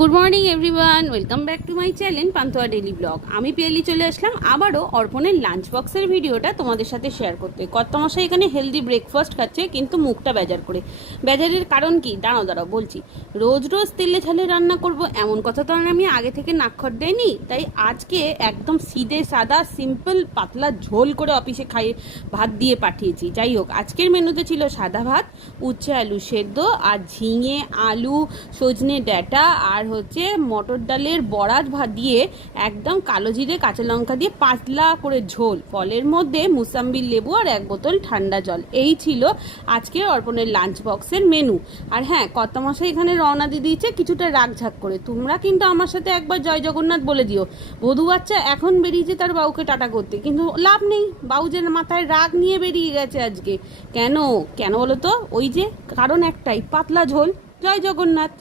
Good morning everyone, welcome back to my channel pantua daily blog. আমি পিয়ালি চলে আসলাম আবারও অর্পণের lunch বক্সের ভিডিওটা তোমাদের সাথে শেয়ার করতে। কর্তামশাই এখানে হেলদি ব্রেকফাস্ট খাচ্ছে, কিন্তু মুখটা বেজার করে। বেজারের কারণ কি? দাঁড়াও বলছি। রোজ রোজ তেলে ঝালে রান্না করব এমন কথা তো আর আমি আগে থেকে নাক্ষর দেয়নি, তাই আজকে একদম সিধে সাদা সিম্পল পাতলা ঝোল করে অফিসে খাইয়ে ভাত দিয়ে পাঠিয়েছি। যাই হোক, আজকের মেনুতে ছিল সাদা ভাত, উচ্ছে আলু সেদ্ধ আর ঝিঙে আলু সজনে ডাঁটা আর হচ্ছে মটর ডালের বড়া ভাত দিয়ে একদম কালো জিরে কাঁচা লঙ্কা দিয়ে পাতলা করে ঝোল, ফলের মধ্যে মুসাম্বির লেবু আর 1 বোতল ঠান্ডা জল। এই ছিল আজকে অর্পণের লাঞ্চ বক্সের মেনু। আর হ্যাঁ, কর্তামশাই এখানে রওনা দিয়ে দিয়েছে কিছুটা রাগঝাক করে। তোমরা কিন্তু আমার সাথে একবার জয় জগন্নাথ বলে দিও। বধূ বাচ্চা এখন বেরিয়েছে তার বাবুকে টাটা করতে, কিন্তু লাভ নেই, বাবু যে মাথায় রাগ নিয়ে বেরিয়ে গেছে আজকে। কেন কেন বলো তো? ওই যে কারণ একটাই, পাতলা ঝোল। জয় জগন্নাথ।